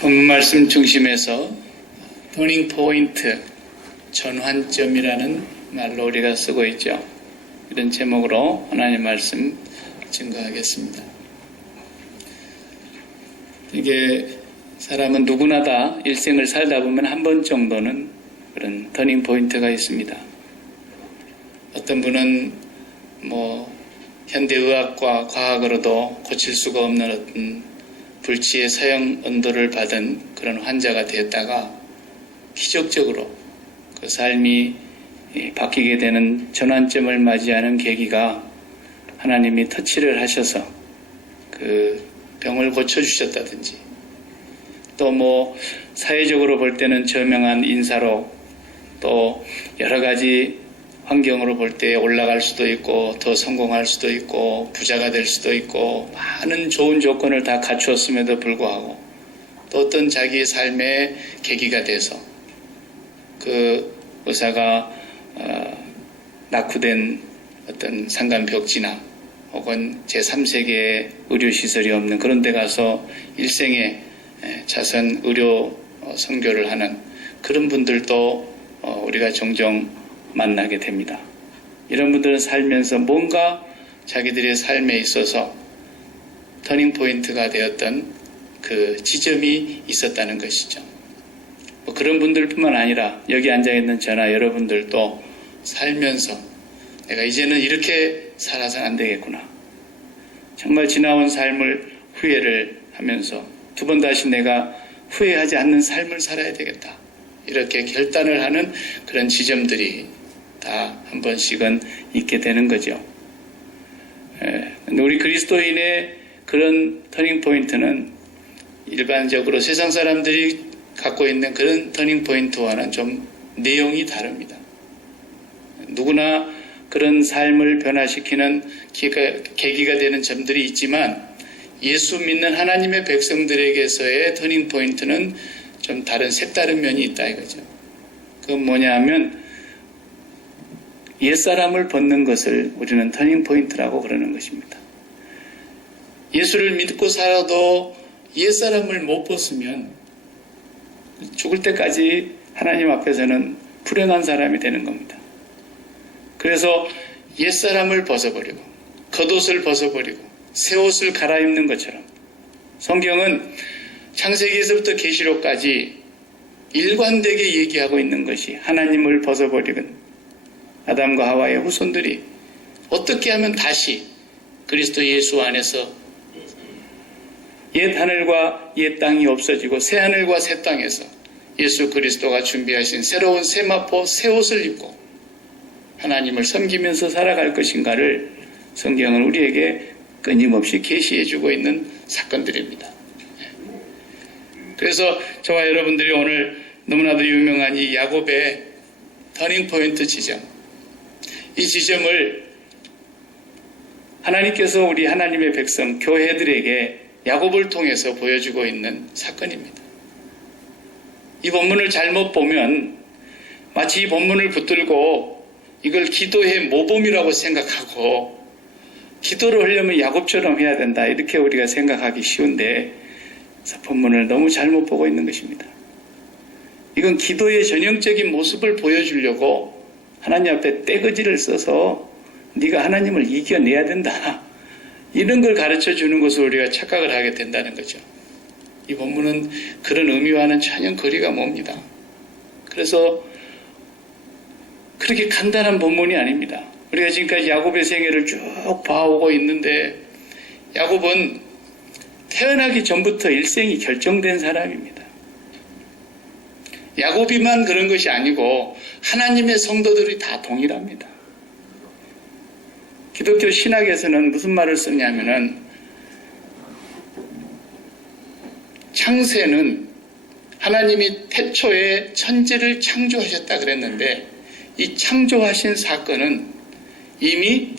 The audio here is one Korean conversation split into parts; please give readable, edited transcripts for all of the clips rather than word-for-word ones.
본문 말씀 중심에서 터닝 포인트, 전환점이라는 말로 우리가 쓰고 있죠. 이런 제목으로 하나님 말씀 증거하겠습니다. 이게 사람은 누구나 다 일생을 살다 보면 한 번 정도는 그런 터닝 포인트가 있습니다. 어떤 분은 현대의학과 과학으로도 고칠 수가 없는 어떤 불치의 서형 언도를 받은 그런 환자가 되었다가 기적적으로 그 삶이 바뀌게 되는 전환점을 맞이하는 계기가 하나님이 터치를 하셔서 그 병을 고쳐주셨다든지, 또 사회적으로 볼 때는 저명한 인사로, 또 여러 가지 환경으로 볼 때 올라갈 수도 있고 더 성공할 수도 있고 부자가 될 수도 있고 많은 좋은 조건을 다 갖추었음에도 불구하고 또 어떤 자기의 삶의 계기가 돼서 그 의사가 낙후된 어떤 상간벽지나 혹은 제3세계의 의료시설이 없는 그런 데 가서 일생에 자선 의료 선교를 하는 그런 분들도 우리가 종종 만나게 됩니다. 이런 분들은 살면서 뭔가 자기들의 삶에 있어서 터닝 포인트가 되었던 그 지점이 있었다는 것이죠. 그런 분들뿐만 아니라 여기 앉아있는 저나 여러분들도 살면서 내가 이제는 이렇게 살아서는 안 되겠구나, 정말 지나온 삶을 후회를 하면서 두 번 다시 내가 후회하지 않는 삶을 살아야 되겠다, 이렇게 결단을 하는 그런 지점들이 다 한 번씩은 있게 되는 거죠. 우리 그리스도인의 그런 터닝 포인트는 일반적으로 세상 사람들이 갖고 있는 그런 터닝 포인트와는 좀 내용이 다릅니다. 누구나 그런 삶을 변화시키는 계기가 되는 점들이 있지만 예수 믿는 하나님의 백성들에게서의 터닝 포인트는 좀 다른 색다른 면이 있다 이거죠. 그건 뭐냐 하면 옛사람을 벗는 것을 우리는 터닝 포인트라고 그러는 것입니다. 예수를 믿고 살아도 옛사람을 못 벗으면 죽을 때까지 하나님 앞에서는 불행한 사람이 되는 겁니다. 그래서 옛사람을 벗어버리고 겉옷을 벗어버리고 새 옷을 갈아입는 것처럼 성경은 창세기에서부터 계시록까지 일관되게 얘기하고 있는 것이 하나님을 벗어버리건 아담과 하와의 후손들이 어떻게 하면 다시 그리스도 예수 안에서 옛 하늘과 옛 땅이 없어지고 새 하늘과 새 땅에서 예수 그리스도가 준비하신 새로운 세마포 새 옷을 입고 하나님을 섬기면서 살아갈 것인가를 성경은 우리에게 끊임없이 계시해주고 있는 사건들입니다. 그래서 저와 여러분들이 오늘 너무나도 유명한 이 야곱의 터닝 포인트 지점, 이 지점을 하나님께서 우리 하나님의 백성 교회들에게 야곱을 통해서 보여주고 있는 사건입니다. 이 본문을 잘못 보면 마치 이 본문을 붙들고 이걸 기도의 모범이라고 생각하고 기도를 하려면 야곱처럼 해야 된다, 이렇게 우리가 생각하기 쉬운데 본문을 너무 잘못 보고 있는 것입니다. 이건 기도의 전형적인 모습을 보여주려고 하나님 앞에 떼거지를 써서 네가 하나님을 이겨내야 된다, 이런 걸 가르쳐 주는 것을 우리가 착각을 하게 된다는 거죠. 이 본문은 그런 의미와는 전혀 거리가 멉니다. 그래서 그렇게 간단한 본문이 아닙니다. 우리가 지금까지 야곱의 생애를 쭉 봐오고 있는데 야곱은 태어나기 전부터 일생이 결정된 사람입니다. 야곱이만 그런 것이 아니고 하나님의 성도들이 다 동일합니다. 기독교 신학에서는 무슨 말을 쓰냐면은 창세는 하나님이 태초에 천지를 창조하셨다 그랬는데 이 창조하신 사건은 이미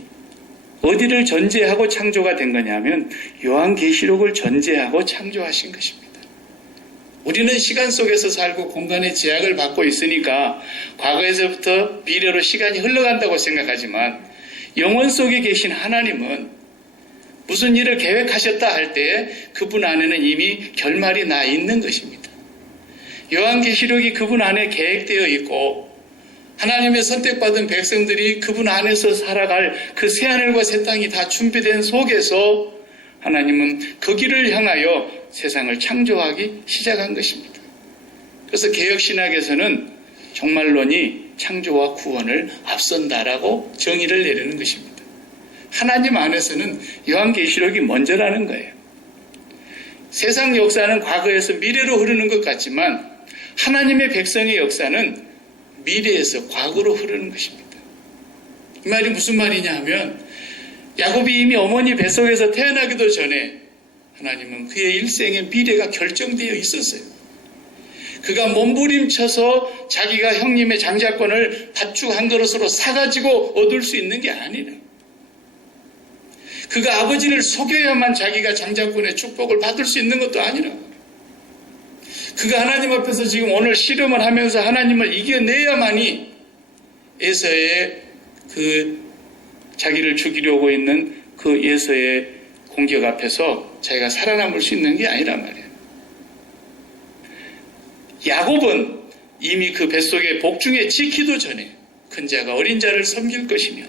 어디를 전제하고 창조가 된 거냐면 요한계시록을 전제하고 창조하신 것입니다. 우리는 시간 속에서 살고 공간의 제약을 받고 있으니까 과거에서부터 미래로 시간이 흘러간다고 생각하지만 영원 속에 계신 하나님은 무슨 일을 계획하셨다 할 때에 그분 안에는 이미 결말이 나 있는 것입니다. 요한계시록이 그분 안에 계획되어 있고 하나님의 선택받은 백성들이 그분 안에서 살아갈 그 새하늘과 새 땅이 다 준비된 속에서 하나님은 그 길을 향하여 세상을 창조하기 시작한 것입니다. 그래서 개혁신학에서는 종말론이 창조와 구원을 앞선다라고 정의를 내리는 것입니다. 하나님 안에서는 요한계시록이 먼저라는 거예요. 세상 역사는 과거에서 미래로 흐르는 것 같지만 하나님의 백성의 역사는 미래에서 과거로 흐르는 것입니다. 이 말이 무슨 말이냐 하면 야곱이 이미 어머니 뱃속에서 태어나기도 전에 하나님은 그의 일생의 미래가 결정되어 있었어요. 그가 몸부림쳐서 자기가 형님의 장자권을 밭죽 한 그릇으로 사가지고 얻을 수 있는 게 아니라 그가 아버지를 속여야만 자기가 장자권의 축복을 받을 수 있는 것도 아니라 그가 하나님 앞에서 지금 오늘 씨름을 하면서 하나님을 이겨내야만이 에서의 그 자기를 죽이려고 있는 그 에서의 공격 앞에서 자기가 살아남을 수 있는 게 아니란 말이에요. 야곱은 이미 그 뱃속에 복중에 지키도 전에 큰 자가 어린 자를 섬길 것이며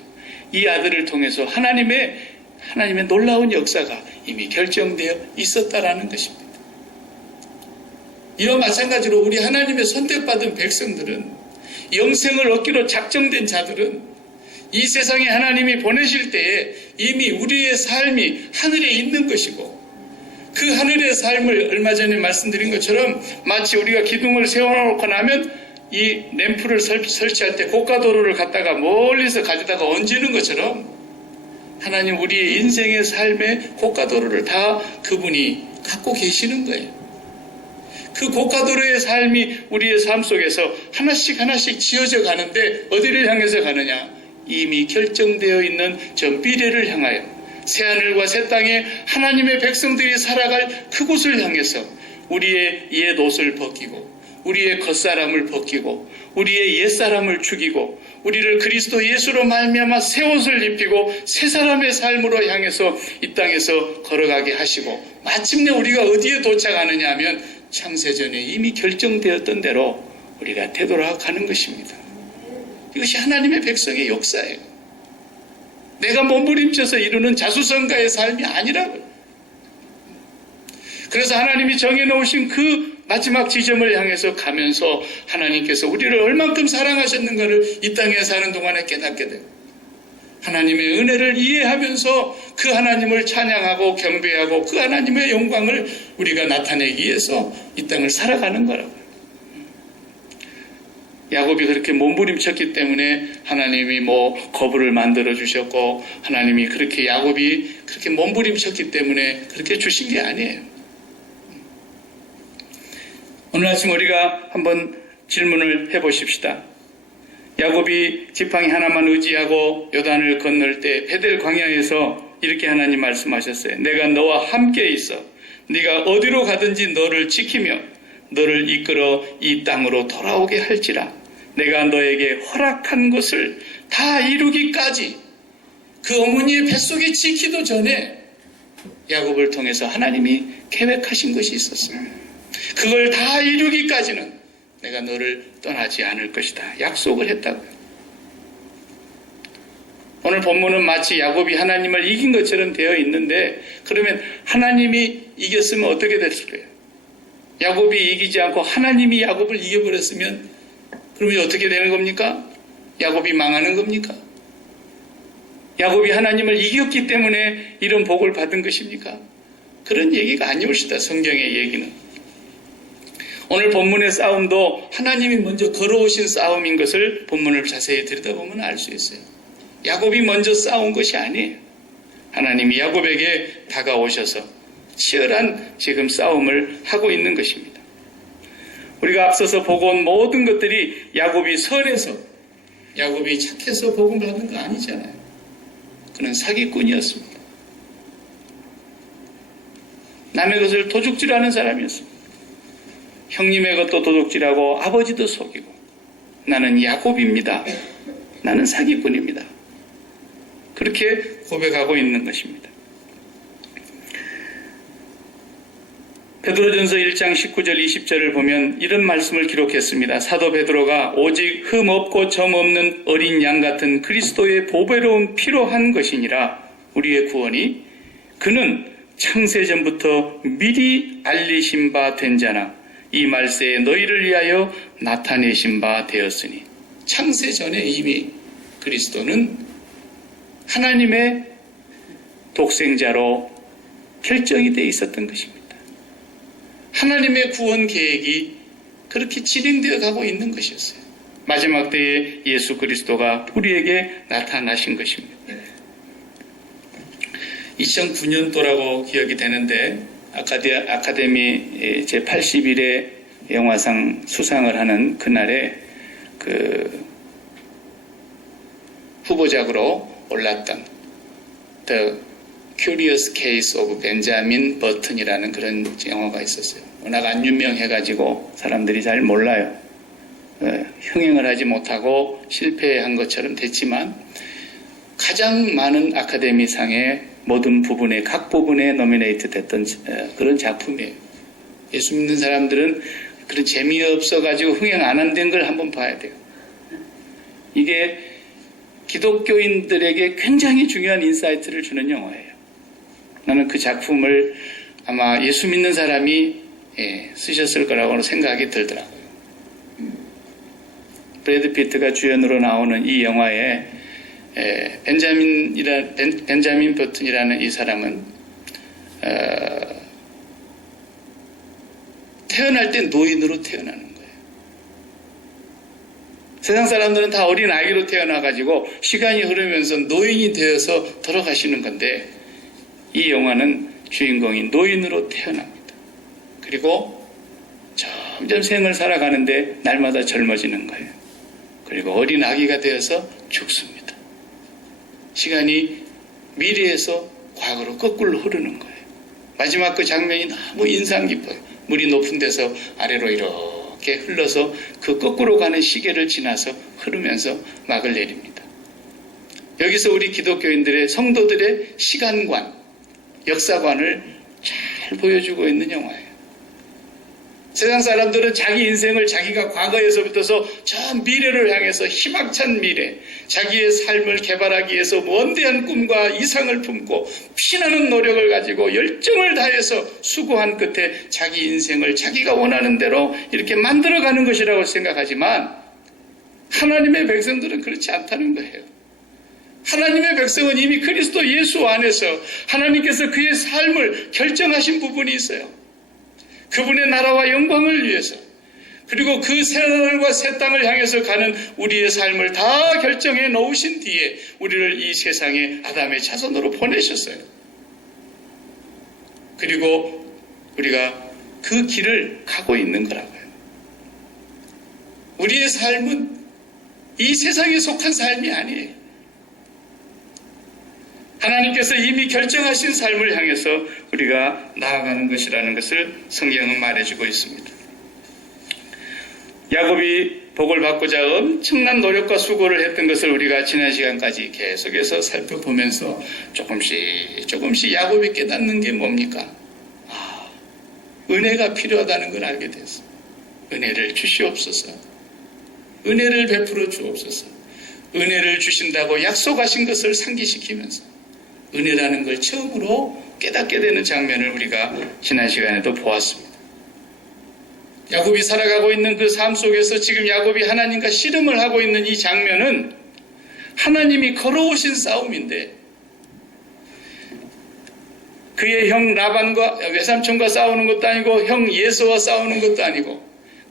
이 아들을 통해서 하나님의 놀라운 역사가 이미 결정되어 있었다라는 것입니다. 이와 마찬가지로 우리 하나님의 선택받은 백성들은 영생을 얻기로 작정된 자들은 이 세상에 하나님이 보내실 때에 이미 우리의 삶이 하늘에 있는 것이고 그 하늘의 삶을 얼마 전에 말씀드린 것처럼 마치 우리가 기둥을 세워놓고 나면 이 램프를 설치할 때 고가도로를 갖다가 멀리서 가져다가 얹는 것처럼 하나님 우리의 인생의 삶의 고가도로를 다 그분이 갖고 계시는 거예요. 그 고가도로의 삶이 우리의 삶 속에서 하나씩 지어져 가는데 어디를 향해서 가느냐? 이미 결정되어 있는 저 미래를 향하여 새하늘과 새 땅에 하나님의 백성들이 살아갈 그곳을 향해서 우리의 옛 옷을 벗기고 우리의 겉사람을 벗기고 우리의 옛사람을 죽이고 우리를 그리스도 예수로 말미암아 새 옷을 입히고 새 사람의 삶으로 향해서 이 땅에서 걸어가게 하시고 마침내 우리가 어디에 도착하느냐 하면 창세전에 이미 결정되었던 대로 우리가 되돌아가는 것입니다. 이것이 하나님의 백성의 역사예요. 내가 몸부림쳐서 이루는 자수성가의 삶이 아니라고요. 그래서 하나님이 정해놓으신 그 마지막 지점을 향해서 가면서 하나님께서 우리를 얼만큼 사랑하셨는가를 이 땅에 사는 동안에 깨닫게 돼요. 하나님의 은혜를 이해하면서 그 하나님을 찬양하고 경배하고 그 하나님의 영광을 우리가 나타내기 위해서 이 땅을 살아가는 거라고요. 야곱이 그렇게 몸부림쳤기 때문에 하나님이 거부를 만들어 주셨고 하나님이 그렇게 야곱이 그렇게 몸부림쳤기 때문에 그렇게 주신 게 아니에요. 오늘 아침 우리가 한번 질문을 해보십시다. 야곱이 지팡이 하나만 의지하고 요단을 건널 때 베델 광야에서 이렇게 하나님 말씀하셨어요. 내가 너와 함께 있어 네가 어디로 가든지 너를 지키며 너를 이끌어 이 땅으로 돌아오게 할지라. 내가 너에게 허락한 것을 다 이루기까지 그 어머니의 뱃속에 지키도 전에 야곱을 통해서 하나님이 계획하신 것이 있었어요. 그걸 다 이루기까지는 내가 너를 떠나지 않을 것이다. 약속을 했다고요. 오늘 본문은 마치 야곱이 하나님을 이긴 것처럼 되어 있는데 그러면 하나님이 이겼으면 어떻게 됐을까요? 야곱이 이기지 않고 하나님이 야곱을 이겨버렸으면 그러면 어떻게 되는 겁니까? 야곱이 망하는 겁니까? 야곱이 하나님을 이겼기 때문에 이런 복을 받은 것입니까? 그런 얘기가 아니옵시다. 성경의 얘기는. 오늘 본문의 싸움도 하나님이 먼저 걸어오신 싸움인 것을 본문을 자세히 들여다보면 알 수 있어요. 야곱이 먼저 싸운 것이 아니에요. 하나님이 야곱에게 다가오셔서 치열한 지금 싸움을 하고 있는 것입니다. 우리가 앞서서 보고 온 모든 것들이 야곱이 선해서 야곱이 착해서 복음 받은 거 아니잖아요. 그는 사기꾼이었습니다. 남의 것을 도둑질하는 사람이었습니다. 형님의 것도 도둑질하고 아버지도 속이고 나는 야곱입니다. 나는 사기꾼입니다. 그렇게 고백하고 있는 것입니다. 베드로전서 1장 19절 20절을 보면 이런 말씀을 기록했습니다. 사도 베드로가 오직 흠 없고 점 없는 어린 양 같은 그리스도의 보배로운 피로 한 것이니라. 우리의 구원이 그는 창세전부터 미리 알리신 바 된 자나 이 말세에 너희를 위하여 나타내신 바 되었으니, 창세전에 이미 그리스도는 하나님의 독생자로 결정이 되어 있었던 것입니다. 하나님의 구원 계획이 그렇게 진행되어 가고 있는 것이었어요. 마지막 때에 예수 그리스도가 우리에게 나타나신 것입니다. 2009년도라고 기억이 되는데 아카데미 제81회 영화상 수상을 하는 그날에 그 후보작으로 올랐던 The Curious Case of Benjamin Button이라는 그런 영화가 있었어요. 워낙 안 유명해가지고 사람들이 잘 몰라요. 흥행을 하지 못하고 실패한 것처럼 됐지만 가장 많은 아카데미상의 모든 부분에 각 부분에 노미네이트 됐던 그런 작품이에요. 예수 믿는 사람들은 그런 재미없어가지고 흥행 안 된 걸 한번 봐야 돼요. 이게 기독교인들에게 굉장히 중요한 인사이트를 주는 영화예요. 나는 그 작품을 아마 예수 믿는 사람이 쓰셨을 거라고 생각이 들더라고요. 브래드 피트가 주연으로 나오는 이 영화에 벤자민 버튼이라는 이 사람은 태어날 때 노인으로 태어나는 거예요. 세상 사람들은 다 어린 아기로 태어나가지고 시간이 흐르면서 노인이 되어서 돌아가시는 건데, 이 영화는 주인공이 노인으로 태어납니다. 그리고 점점 생을 살아가는데 날마다 젊어지는 거예요. 그리고 어린 아기가 되어서 죽습니다. 시간이 미래에서 과거로 거꾸로 흐르는 거예요. 마지막 그 장면이 너무 인상 깊어요. 물이 높은 데서 아래로 이렇게 흘러서 그 거꾸로 가는 시계를 지나서 흐르면서 막을 내립니다. 여기서 우리 기독교인들의 성도들의 시간관, 역사관을 잘 보여주고 있는 영화예요. 세상 사람들은 자기 인생을 자기가 과거에서부터서 저 미래를 향해서 희망찬 미래, 자기의 삶을 개발하기 위해서 원대한 꿈과 이상을 품고 피나는 노력을 가지고 열정을 다해서 수고한 끝에 자기 인생을 자기가 원하는 대로 이렇게 만들어가는 것이라고 생각하지만, 하나님의 백성들은 그렇지 않다는 거예요. 하나님의 백성은 이미 그리스도 예수 안에서 하나님께서 그의 삶을 결정하신 부분이 있어요. 그분의 나라와 영광을 위해서, 그리고 그 새 하늘과 새 땅을 향해서 가는 우리의 삶을 다 결정해 놓으신 뒤에 우리를 이 세상에 아담의 자손으로 보내셨어요. 그리고 우리가 그 길을 가고 있는 거라고요. 우리의 삶은 이 세상에 속한 삶이 아니에요. 하나님께서 이미 결정하신 삶을 향해서 우리가 나아가는 것이라는 것을 성경은 말해주고 있습니다. 야곱이 복을 받고자 엄청난 노력과 수고를 했던 것을 우리가 지난 시간까지 계속해서 살펴보면서 조금씩 야곱이 깨닫는 게 뭡니까? 은혜가 필요하다는 걸 알게 됐어요. 은혜를 주시옵소서. 은혜를 베풀어 주옵소서. 은혜를 주신다고 약속하신 것을 상기시키면서 은혜라는 걸 처음으로 깨닫게 되는 장면을 우리가 지난 시간에도 보았습니다. 야곱이 살아가고 있는 그 삶 속에서 지금 야곱이 하나님과 씨름을 하고 있는 이 장면은 하나님이 걸어오신 싸움인데, 그의 형 라반과 외삼촌과 싸우는 것도 아니고 형 예서와 싸우는 것도 아니고,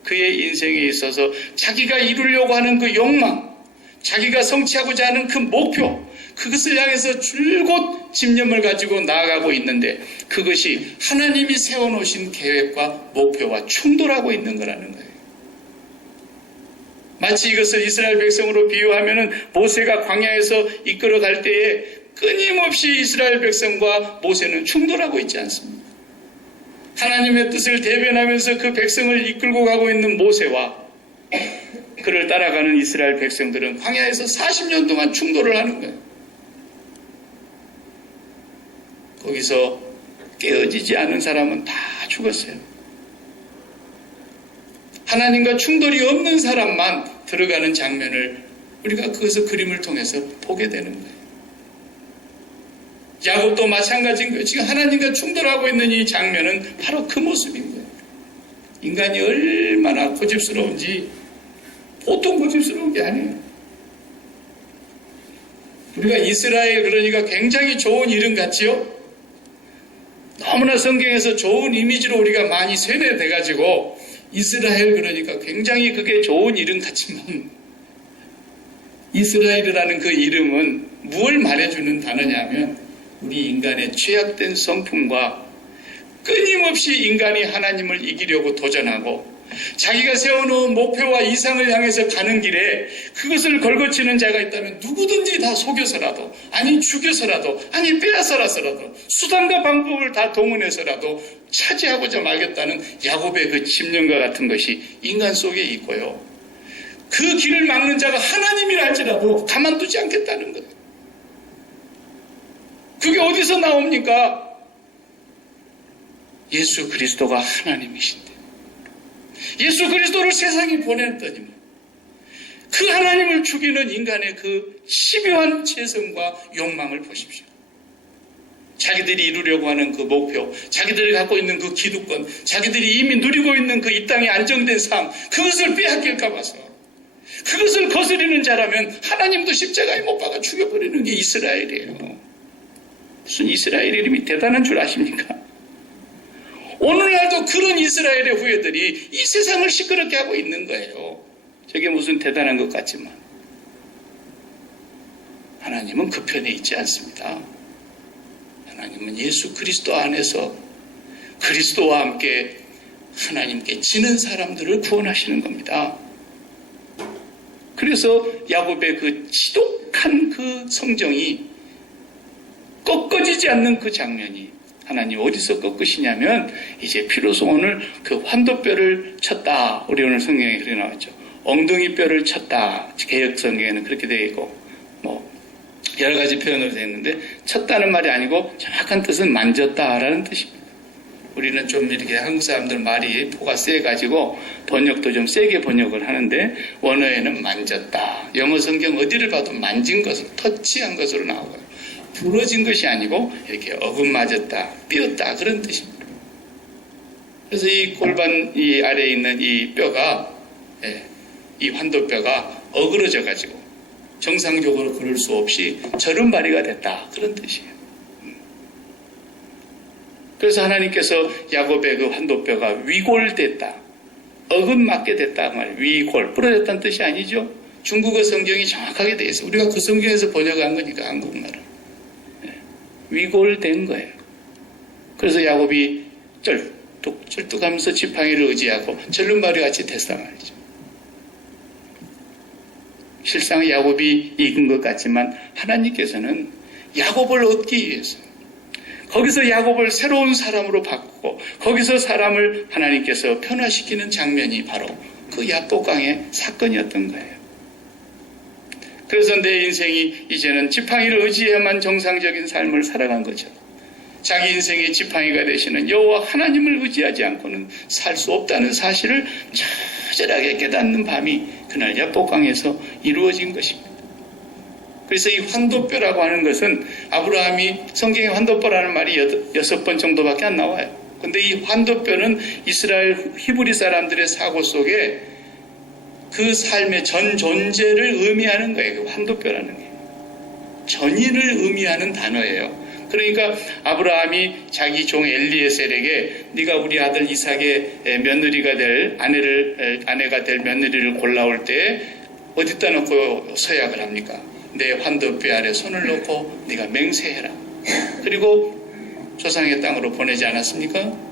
그의 인생에 있어서 자기가 이루려고 하는 그 욕망, 자기가 성취하고자 하는 그 목표, 그것을 향해서 줄곧 집념을 가지고 나아가고 있는데, 그것이 하나님이 세워놓으신 계획과 목표와 충돌하고 있는 거라는 거예요. 마치 이것을 이스라엘 백성으로 비유하면 모세가 광야에서 이끌어갈 때에 끊임없이 이스라엘 백성과 모세는 충돌하고 있지 않습니까? 하나님의 뜻을 대변하면서 그 백성을 이끌고 가고 있는 모세와 그를 따라가는 이스라엘 백성들은 광야에서 40년 동안 충돌을 하는 거예요. 거기서 깨어지지 않은 사람은 다 죽었어요. 하나님과 충돌이 없는 사람만 들어가는 장면을 우리가 그것을 그림을 통해서 보게 되는 거예요. 야곱도 마찬가지인 거예요. 지금 하나님과 충돌하고 있는 이 장면은 바로 그 모습인 거예요. 인간이 얼마나 고집스러운지 보통 고집스러운 게 아니에요. 우리가 이스라엘 그러니까 굉장히 좋은 이름 같지요? 너무나 성경에서 좋은 이미지로 우리가 많이 세뇌돼가지고 이스라엘 그러니까 굉장히 그게 좋은 이름 같지만 이스라엘이라는 그 이름은 무엇을 말해주는 단어냐면 우리 인간의 죄악된 성품과 끊임없이 인간이 하나님을 이기려고 도전하고 자기가 세워놓은 목표와 이상을 향해서 가는 길에 그것을 걸거치는 자가 있다면 누구든지 다 속여서라도 아니 죽여서라도 아니 빼앗아라서라도 수단과 방법을 다 동원해서라도 차지하고자 말겠다는 야곱의 그 집념과 같은 것이 인간 속에 있고요. 그 길을 막는 자가 하나님이라 할지라도 가만두지 않겠다는 거예요. 그게 어디서 나옵니까? 예수 그리스도가 하나님이신데 예수 그리스도를 세상에 보냈더니만 그 하나님을 죽이는 인간의 그 집요한 재성과 욕망을 보십시오. 자기들이 이루려고 하는 그 목표, 자기들이 갖고 있는 그 기득권, 자기들이 이미 누리고 있는 그 이 땅의 안정된 삶, 그것을 빼앗길까 봐서 그것을 거스리는 자라면 하나님도 십자가에 못 박아 죽여버리는 게 이스라엘이에요. 무슨 이스라엘 이름이 대단한 줄 아십니까? 오늘날도 그런 이스라엘의 후예들이 이 세상을 시끄럽게 하고 있는 거예요. 저게 무슨 대단한 것 같지만 하나님은 그 편에 있지 않습니다. 하나님은 예수 그리스도 안에서 그리스도와 함께 하나님께 지는 사람들을 구원하시는 겁니다. 그래서 야곱의 그 지독한 그 성정이 꺾어지지 않는 그 장면이 하나님 어디서 꺾으시냐면 이제 비로소 오늘 그 환도뼈를 쳤다. 우리 오늘 성경에 그렇게 나왔죠. 엉덩이 뼈를 쳤다. 개역 성경에는 그렇게 되어 있고 뭐 여러 가지 표현으로 되어 있는데 쳤다는 말이 아니고 정확한 뜻은 만졌다라는 뜻입니다. 우리는 좀 이렇게 한국 사람들 말이 포가 세가지고 번역도 좀 세게 번역을 하는데 원어에는 만졌다. 영어 성경 어디를 봐도 만진 것을 터치한 것으로 나오고요. 부러진 것이 아니고 이렇게 어긋맞았다, 삐었다 그런 뜻입니다. 그래서 이 골반 이 아래에 있는 이 뼈가 이 환도뼈가 어그러져 가지고 정상적으로 걸을 수 없이 저른발이가 됐다 그런 뜻이에요. 그래서 하나님께서 야곱의 그 환도뼈가 위골됐다, 어긋맞게 됐다 말 위골 부러졌다는 뜻이 아니죠. 중국어 성경이 정확하게 되어 있어요. 우리가 그 성경에서 번역한 거니까 한국말은. 위골된 거예요. 그래서 야곱이 쩔뚝하면서 지팡이를 의지하고 절름발이 같이 됐단 말이죠. 실상 야곱이 이긴 것 같지만 하나님께서는 야곱을 얻기 위해서 거기서 야곱을 새로운 사람으로 바꾸고 거기서 사람을 하나님께서 변화시키는 장면이 바로 그 야복강의 사건이었던 거예요. 그래서 내 인생이 이제는 지팡이를 의지해야만 정상적인 삶을 살아간 거죠. 자기 인생의 지팡이가 되시는 여호와 하나님을 의지하지 않고는 살 수 없다는 사실을 처절하게 깨닫는 밤이 그날 야복강에서 이루어진 것입니다. 그래서 이 환도뼈라고 하는 것은 아브라함이 성경에 환도뼈라는 말이 6번 정도밖에 안 나와요. 그런데 이 환도뼈는 이스라엘 히브리 사람들의 사고 속에 그 삶의 전 존재를 의미하는 거예요. 그 환도뼈라는 게. 전인을 의미하는 단어예요. 그러니까 아브라함이 자기 종 엘리에셀에게 네가 우리 아들 이삭의 며느리가 될 아내가 될 며느리를 골라올 때 어디다 놓고 서약을 합니까? 내 환도뼈 아래 손을 놓고 네가 맹세해라. 그리고 조상의 땅으로 보내지 않았습니까?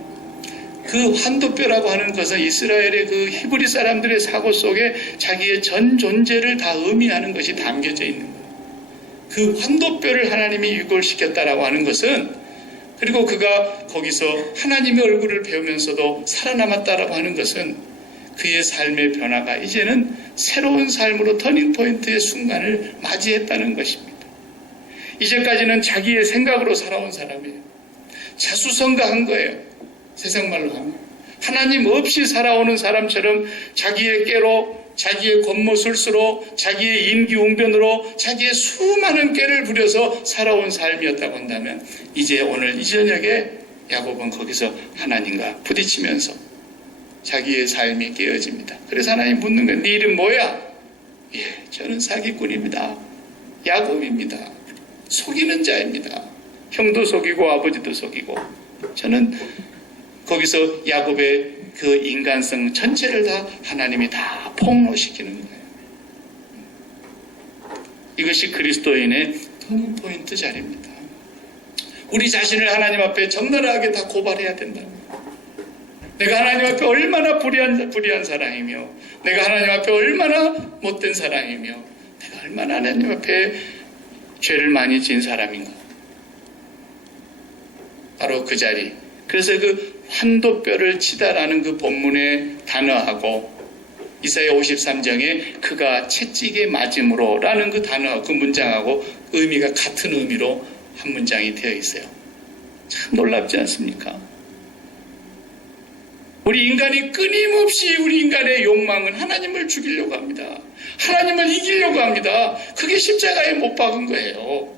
그 환도뼈라고 하는 것은 이스라엘의 그 히브리 사람들의 사고 속에 자기의 전 존재를 다 의미하는 것이 담겨져 있는 거예요. 그 환도뼈를 하나님이 위골시켰다라고 하는 것은 그리고 그가 거기서 하나님의 얼굴을 배우면서도 살아남았다라고 하는 것은 그의 삶의 변화가 이제는 새로운 삶으로 터닝포인트의 순간을 맞이했다는 것입니다. 이제까지는 자기의 생각으로 살아온 사람이에요. 자수성가한 거예요. 세상 말로 하면 하나님 없이 살아오는 사람처럼 자기의 깨로, 자기의 겉모술수로, 자기의 임기응변으로 자기의 수많은 깨를 부려서 살아온 삶이었다고 한다면 이제 오늘 이 저녁에 야곱은 거기서 하나님과 부딪히면서 자기의 삶이 깨어집니다. 그래서 하나님 묻는 거예요. 네 이름 뭐야? 예, 저는 사기꾼입니다. 야곱입니다. 속이는 자입니다. 형도 속이고 아버지도 속이고. 저는 거기서 야곱의 그 인간성 전체를 다 하나님이 다 폭로시키는 거예요. 이것이 그리스도인의 터닝포인트 자리입니다. 우리 자신을 하나님 앞에 적나라하게 다 고발해야 된다. 내가 하나님 앞에 얼마나 불의한 사람이며, 내가 하나님 앞에 얼마나 못된 사람이며, 내가 얼마나 하나님 앞에 죄를 많이 지은 사람인가. 바로 그 자리. 그래서 그 환도뼈를 치다라는 그 본문의 단어하고 이사야 53장에 그가 채찍에 맞음으로 라는 그 단어, 그 문장하고 의미가 같은 의미로 한 문장이 되어 있어요. 참 놀랍지 않습니까? 우리 인간이 끊임없이 우리 인간의 욕망은 하나님을 죽이려고 합니다. 하나님을 이기려고 합니다. 그게 십자가에 못 박은 거예요.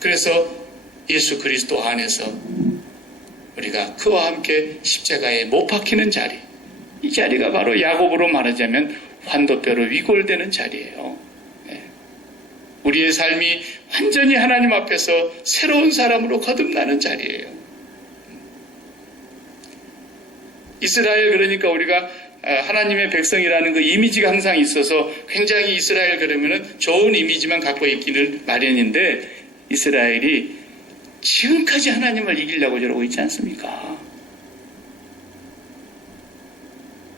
그래서 예수 그리스도 안에서 우리가 그와 함께 십자가에 못 박히는 자리, 이 자리가 바로 야곱으로 말하자면 환도뼈로 위골되는 자리예요. 우리의 삶이 완전히 하나님 앞에서 새로운 사람으로 거듭나는 자리예요. 이스라엘, 그러니까 우리가 하나님의 백성이라는 그 이미지가 항상 있어서 굉장히 이스라엘 그러면은 좋은 이미지만 갖고 있기를 마련인데, 이스라엘이 지금까지 하나님을 이기려고 저러고 있지 않습니까?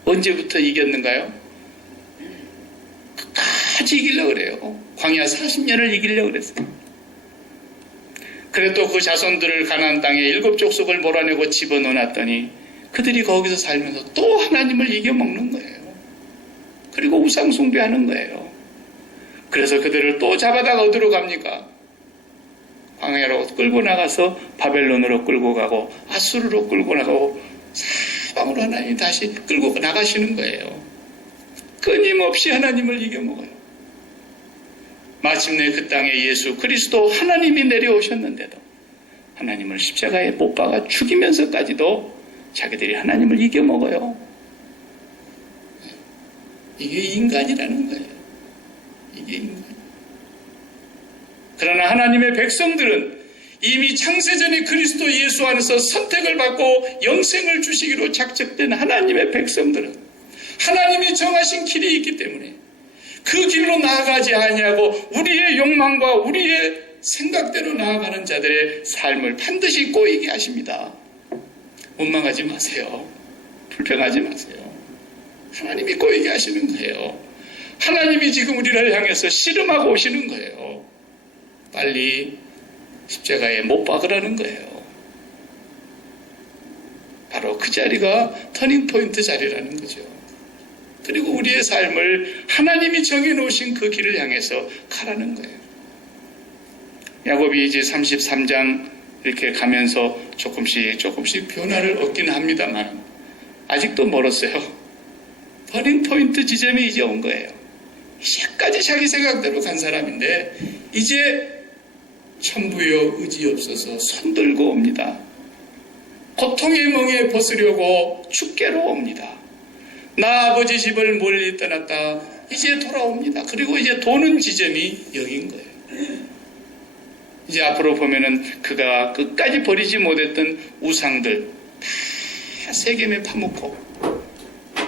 언제부터 이겼는가요? 끝까지 이기려고 그래요. 광야 40년을 이기려고 그랬어요. 그래 또 그 자손들을 가나안 땅에 7 족속을 몰아내고 집어넣어놨더니 그들이 거기서 살면서 또 하나님을 이겨먹는 거예요. 그리고 우상숭배하는 거예요. 그래서 그들을 또 잡아다가 어디로 갑니까? 광야로 끌고 나가서 바벨론으로 끌고 가고 아수르로 끌고 나가고 사방으로 하나님이 다시 끌고 나가시는 거예요. 끊임없이 하나님을 이겨먹어요. 마침내 그 땅에 예수 그리스도 하나님이 내려오셨는데도 하나님을 십자가에 못 박아 죽이면서까지도 자기들이 하나님을 이겨먹어요. 이게 인간이라는 거예요. 이게 인간. 그러나 하나님의 백성들은 이미 창세전에 그리스도 예수 안에서 선택을 받고 영생을 주시기로 작정된 하나님의 백성들은 하나님이 정하신 길이 있기 때문에 그 길로 나아가지 아니하고 우리의 욕망과 우리의 생각대로 나아가는 자들의 삶을 반드시 꼬이게 하십니다. 원망하지 마세요. 불평하지 마세요. 하나님이 꼬이게 하시는 거예요. 하나님이 지금 우리를 향해서 씨름하고 오시는 거예요. 빨리 십자가에 못 박으라는 거예요. 바로 그 자리가 터닝포인트 자리라는 거죠. 그리고 우리의 삶을 하나님이 정해놓으신 그 길을 향해서 가라는 거예요. 야곱이 이제 33장 이렇게 가면서 조금씩 변화를 얻긴 합니다만 아직도 멀었어요. 터닝포인트 지점이 이제 온 거예요. 이제까지 자기 생각대로 간 사람인데 이제 천부여 의지 없어서 손들고 옵니다. 고통의 멍에 벗으려고 죽게로 옵니다. 나 아버지 집을 멀리 떠났다. 이제 돌아옵니다. 그리고 이제 도는 지점이 여긴 거예요. 이제 앞으로 보면은 그가 끝까지 버리지 못했던 우상들 다 세겜에 파묻고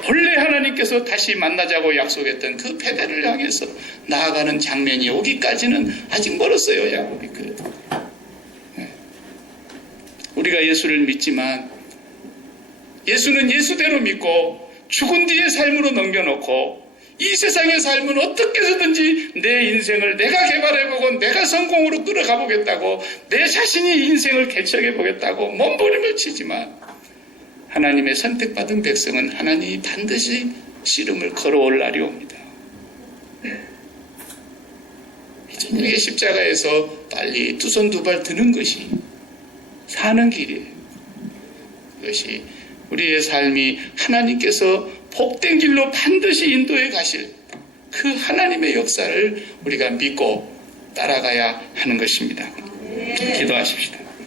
본래 하나님께서 다시 만나자고 약속했던 그 패대를 향해서 나아가는 장면이 오기까지는 아직 멀었어요. 야곱이 그래도. 우리가 예수를 믿지만 예수는 예수대로 믿고 죽은 뒤의 삶으로 넘겨놓고 이 세상의 삶은 어떻게 해서든지 내 인생을 내가 개발해보고 내가 성공으로 끌어가보겠다고 내 자신이 인생을 개척해보겠다고 몸부림을 치지만 하나님의 선택받은 백성은 하나님이 반드시 씨름을 걸어올 날이 옵니다. 이 저녁에 십자가에서 빨리 두 손 두 발 드는 것이 사는 길이에요. 그것이 우리의 삶이 하나님께서 복된 길로 반드시 인도해 가실 그 하나님의 역사를 우리가 믿고 따라가야 하는 것입니다. 기도하십시다.